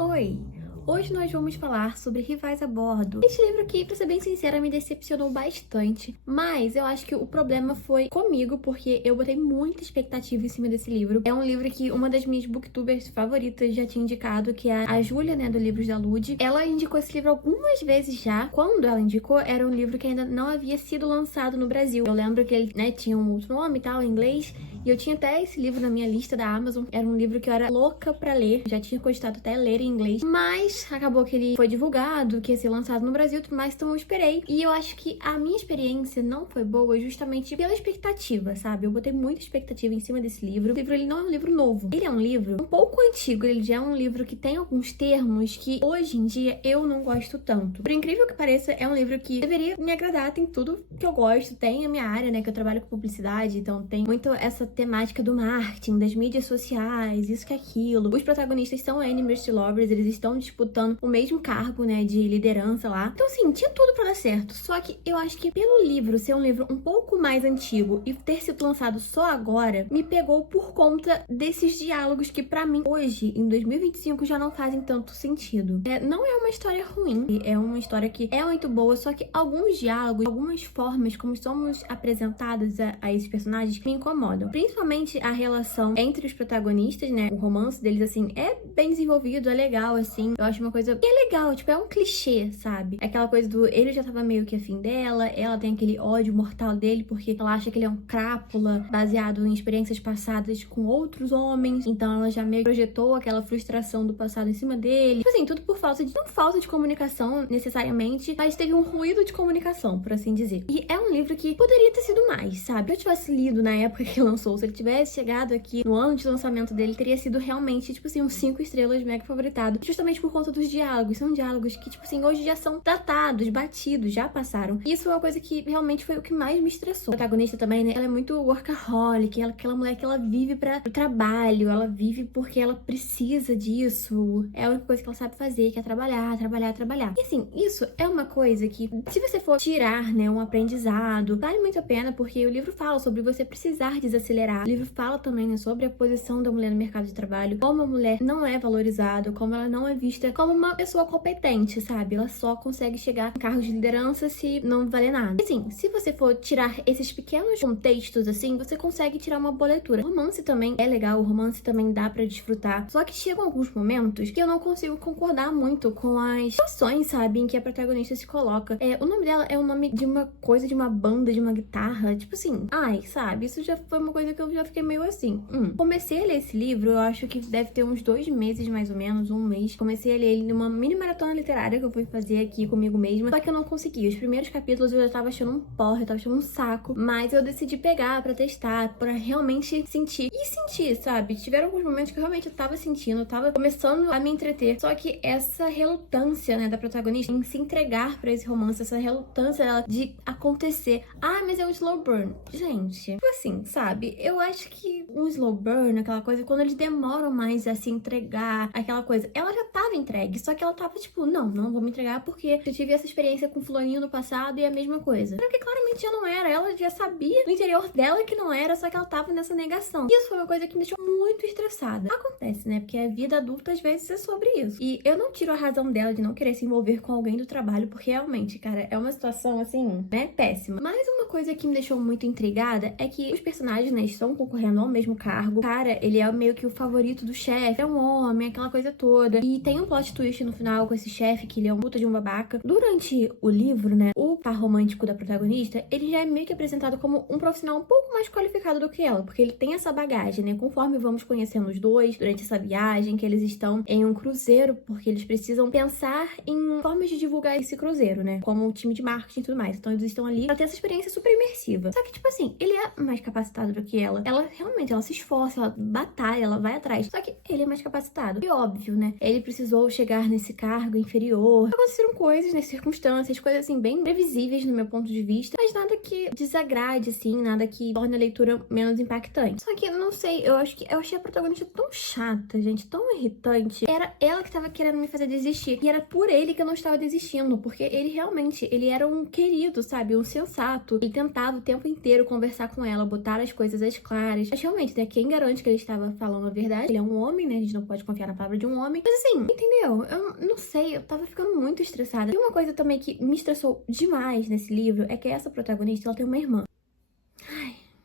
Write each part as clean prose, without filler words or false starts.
Oi! Hoje nós vamos falar sobre Rivais a Bordo. Esse livro aqui, pra ser bem sincera, me decepcionou bastante, mas eu acho que o problema foi comigo, porque eu botei muita expectativa em cima desse livro. É um livro que uma das minhas booktubers favoritas já tinha indicado, que é a Júlia, né, do Livros da Lud. Ela indicou esse livro algumas vezes já. Quando ela indicou, era um livro que ainda não havia sido lançado no Brasil. Eu lembro que ele, né, tinha um outro nome e tal, em inglês, e eu tinha até esse livro na minha lista da Amazon. Era um livro que eu era louca pra ler, já tinha cogitado até ler em inglês, mas acabou que ele foi divulgado, que ia ser lançado no Brasil, mas então eu esperei. E eu acho que a minha experiência não foi boa justamente pela expectativa, sabe? Eu botei muita expectativa em cima desse livro. O livro, ele não é um livro novo. Ele é um livro um pouco antigo. Ele já é um livro que tem alguns termos que hoje em dia eu não gosto tanto. Por incrível que pareça, é um livro que deveria me agradar. Tem tudo que eu gosto. Tem a minha área, né? Que eu trabalho com publicidade. Então tem muito essa temática do marketing, das mídias sociais, isso que aquilo. Os protagonistas são enemies to lovers. Eles estão disputando o mesmo cargo, né, de liderança lá. Então, assim, tinha tudo pra dar certo. Só que eu acho que pelo livro ser um livro um pouco mais antigo e ter sido lançado só agora, me pegou por conta desses diálogos que pra mim, hoje, em 2025, já não fazem tanto sentido. Não é uma história ruim, é uma história que é muito boa, só que alguns diálogos, algumas formas como somos apresentados a esses personagens me incomodam. Principalmente a relação entre os protagonistas, né, o romance deles, assim, é bem desenvolvido, é legal, assim. Eu acho uma coisa que é legal, tipo, é um clichê, sabe? É aquela coisa do ele já tava meio que afim dela, ela tem aquele ódio mortal dele porque ela acha que ele é um crápula baseado em experiências passadas com outros homens, então ela já meio que projetou aquela frustração do passado em cima dele. Tipo assim, tudo por não falta de comunicação necessariamente, mas teve um ruído de comunicação, por assim dizer. E é um livro que poderia ter sido mais, sabe? Se eu tivesse lido na época que lançou, se ele tivesse chegado aqui no ano de lançamento dele, teria sido realmente, tipo assim, um 5 estrelas mega favoritado, justamente por conta dos diálogos. São diálogos que, tipo assim, hoje já são datados, batidos, já passaram. E isso é uma coisa que realmente foi o que mais me estressou. A protagonista também, né? Ela é muito workaholic, aquela mulher que ela vive para o trabalho, ela vive porque ela precisa disso. É a única coisa que ela sabe fazer, que é trabalhar, trabalhar, trabalhar. E assim, isso é uma coisa que, se você for tirar, né, um aprendizado, vale muito a pena, porque o livro fala sobre você precisar desacelerar. O livro fala também, né, sobre a posição da mulher no mercado de trabalho, como a mulher não é valorizada, como ela não é vista como uma pessoa competente, sabe? Ela só consegue chegar em cargos de liderança se não valer nada. E, assim, se você for tirar esses pequenos contextos, assim, você consegue tirar uma boa leitura. O romance também é legal, o romance também dá pra desfrutar. Só que chegam alguns momentos que eu não consigo concordar muito com as situações, sabe, em que a protagonista se coloca. O nome dela é o nome de uma coisa, de uma banda, de uma guitarra. Tipo assim, ai, sabe? Isso já foi uma coisa que eu já fiquei meio assim. Comecei a ler esse livro, eu acho que deve ter uns 2 meses, mais ou menos, 1 mês. Comecei a ler ele numa mini maratona literária que eu fui fazer aqui comigo mesma, só que eu não consegui. Os primeiros capítulos eu já tava achando um porre, eu tava achando um saco, mas eu decidi pegar pra testar, pra realmente sentir. E sentir, sabe? Tiveram alguns momentos que eu realmente tava sentindo, eu tava começando a me entreter, só que essa relutância, né, da protagonista em se entregar pra esse romance, essa relutância dela de acontecer. Ah, mas é um slow burn. Gente, tipo assim, sabe? Eu acho que um slow burn, aquela coisa, quando eles demoram mais a se entregar, aquela coisa, ela já tava entregue, só que ela tava tipo, não vou me entregar porque eu tive essa experiência com fulaninho no passado e é a mesma coisa. Porque claramente já não era, ela já sabia no interior dela que não era, só que ela tava nessa negação. E isso foi uma coisa que me deixou muito estressada. Acontece, né? Porque a vida adulta às vezes é sobre isso. E eu não tiro a razão dela de não querer se envolver com alguém do trabalho, porque realmente, cara, é uma situação assim, né, péssima. Mas uma coisa que me deixou muito intrigada é que os personagens, né, estão concorrendo ao mesmo cargo. O cara, ele é meio que o favorito do chefe, é um homem, aquela coisa toda. E tem um plot twist no final com esse chefe, que ele é um puta de um babaca. Durante o livro, né, o par romântico da protagonista, ele já é meio que apresentado como um profissional um pouco mais qualificado do que ela, porque ele tem essa bagagem, né, conforme vamos conhecendo os dois durante essa viagem, que eles estão em um cruzeiro, porque eles precisam pensar em formas de divulgar esse cruzeiro, né, como o time de marketing e tudo mais. Então eles estão ali pra ter essa experiência super imersiva. Só que, tipo assim, ele é mais capacitado do que ela. Ela realmente, ela se esforça, ela batalha, ela vai atrás. Só que ele é mais capacitado. E óbvio, né, ele precisou chegar nesse cargo inferior. Aconteceram coisas, né, circunstâncias, coisas assim, bem previsíveis no meu ponto de vista, mas nada que desagrade, assim, nada que torne a leitura menos impactante. Só que, eu não sei, eu achei a protagonista tão chata, gente, tão irritante. Era ela que tava querendo me fazer desistir. E era por ele que eu não estava desistindo, porque ele realmente, ele era um querido, sabe, um sensato. Ele tentava o tempo inteiro conversar com ela, botar as coisas coisas às claras. Mas realmente, né, quem garante que ele estava falando a verdade? Ele é um homem, né, a gente não pode confiar na palavra de um homem. Mas assim, entendeu? Eu não sei, eu tava ficando muito estressada. E uma coisa também que me estressou demais nesse livro é que essa protagonista, ela tem uma irmã.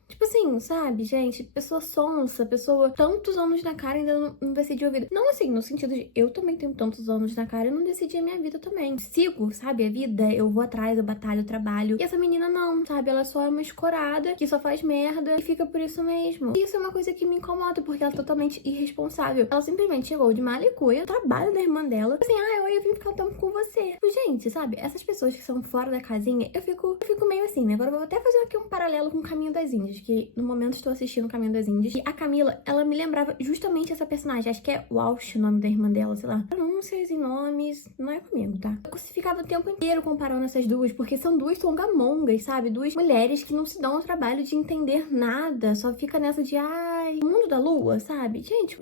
Tipo assim, sabe, gente? Pessoa sonsa, pessoa tantos anos na cara e ainda não decidiu a vida. Não assim, no sentido de eu também tenho tantos anos na cara e não decidi a minha vida também. Sigo, sabe, a vida, eu vou atrás, eu batalho, eu trabalho. E essa menina não, sabe? Ela só é uma escorada que só faz merda e fica por isso mesmo. E isso é uma coisa que me incomoda, porque ela é totalmente irresponsável. Ela simplesmente chegou de malicuia, trabalho da irmã dela. Assim, eu vim ficar um tempo com você. Tipo, gente, sabe? Essas pessoas que são fora da casinha, eu fico meio assim, né? Agora eu vou até fazer aqui um paralelo com o Caminho das Índias, que no momento estou assistindo o Caminho das Índias. E a Camila, ela me lembrava justamente essa personagem. Acho que é Walsh o nome da irmã dela, sei lá. Pronúncias e nomes, não é comigo, tá? Eu ficava o tempo inteiro comparando essas duas, porque são duas songamongas, sabe? Duas mulheres que não se dão ao trabalho de entender nada. Só fica nessa de, o mundo da lua, sabe? Gente,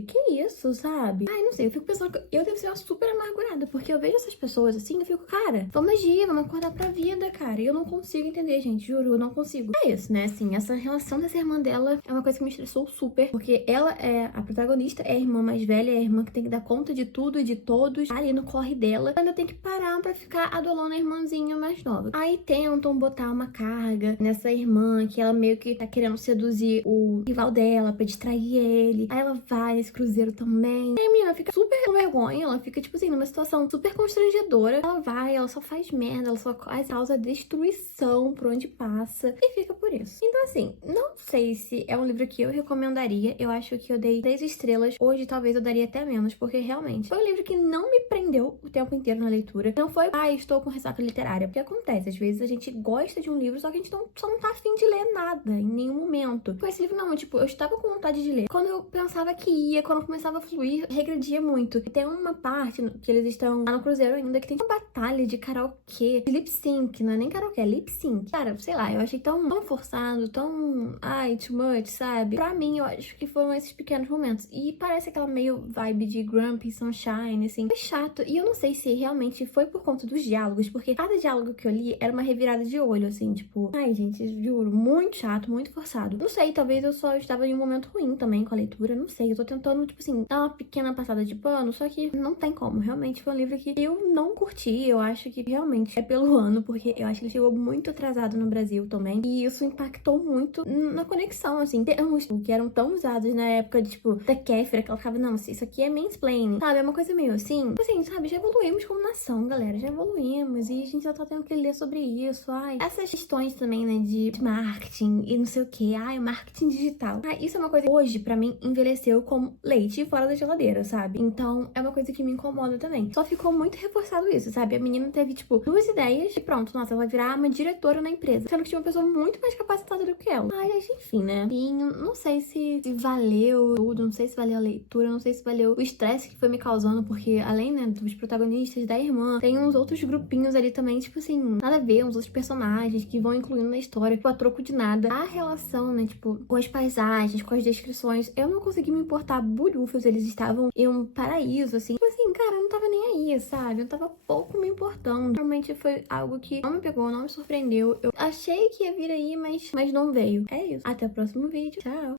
que isso, sabe? Não sei, eu fico pensando que eu devo ser uma super amargurada, porque eu vejo essas pessoas assim, eu fico, cara, vamos agir, vamos acordar pra vida, cara. E eu não consigo entender, gente, juro, eu não consigo. É isso, né? Assim, essa relação dessa irmã dela é uma coisa que me estressou super, porque ela é a protagonista, é a irmã mais velha, é a irmã que tem que dar conta de tudo e de todos, tá ali no corre dela. Ela tem que parar pra ficar adolando a irmãzinha mais nova. Aí tentam botar uma carga nessa irmã, que ela meio que tá querendo seduzir o rival dela pra distrair ele. Aí ela vai nesse cruzeiro também. Aí a menina fica super com vergonha, ela fica, tipo assim, numa situação super constrangedora. Ela vai, ela só faz merda, ela só causa destruição por onde passa e fica por isso. Então, assim, não sei se é um livro que eu recomendaria. Eu acho que eu dei 3 estrelas. Hoje, talvez, eu daria até menos, porque realmente foi um livro que não me prendeu o tempo inteiro na leitura. Não foi, estou com ressaca literária. Porque acontece, às vezes a gente gosta de um livro, só que a gente só não tá afim de ler nada, em nenhum momento. Com esse livro, não, tipo, eu estava com vontade de ler. Quando eu pensava que ia, quando começava a fluir, regredia muito. E tem uma parte que eles estão lá no cruzeiro ainda, que tem uma batalha de karaokê, de lip sync, não é nem karaokê, é lip sync. Cara, sei lá, eu achei tão forçado, tão, too much, sabe? Pra mim, eu acho que foram esses pequenos momentos. E parece aquela meio vibe de Grumpy Sunshine, assim. Foi chato. E eu não sei se realmente foi por conta dos diálogos, porque cada diálogo que eu li era uma revirada de olho, assim, tipo, gente, juro, muito chato, muito forçado. Não sei, talvez eu só estava em um momento ruim também com a leitura, não sei. Eu tô tentando, tipo assim, dar uma pequena passada de pano, só que não tem como. Realmente foi um livro que eu não curti. Eu acho que realmente é pelo ano, porque eu acho que ele chegou muito atrasado no Brasil também. E isso impactou muito na conexão, assim. Termos que eram tão usados na época de, tipo, da Kéfera, que ela ficava, não, isso aqui é mansplaining, sabe? É uma coisa meio assim. Tipo assim, sabe? Já evoluímos como nação, galera. Já evoluímos e a gente já tá tendo que ler sobre isso. Essas questões também, né, de marketing e não sei o que. O marketing digital. Isso é uma coisa que hoje, pra mim, envelheceu como leite fora da geladeira, sabe? Então, é uma coisa que me incomoda também. Só ficou muito reforçado isso, sabe? A menina teve, tipo, 2 ideias e pronto, nossa, ela vai virar uma diretora na empresa. Sendo que tinha uma pessoa muito mais capacitada do que ela. Enfim, né? E não sei se valeu tudo, não sei se valeu a leitura, não sei se valeu o estresse que foi me causando, porque além, né, dos protagonistas, da irmã, tem uns outros grupinhos ali também, tipo assim, nada a ver, uns outros personagens que vão incluindo na história, tipo, a troco de nada. A relação, né, tipo, com as paisagens, com as descrições, eu não consegui me importar bulhufos, eles estavam em um paraíso, assim. Tipo assim, cara, eu não tava nem aí, sabe? Eu tava pouco me importando. Realmente foi algo que não me pegou, não me surpreendeu. Eu achei que ia vir aí, mas não veio. É isso. Até o próximo vídeo. Tchau!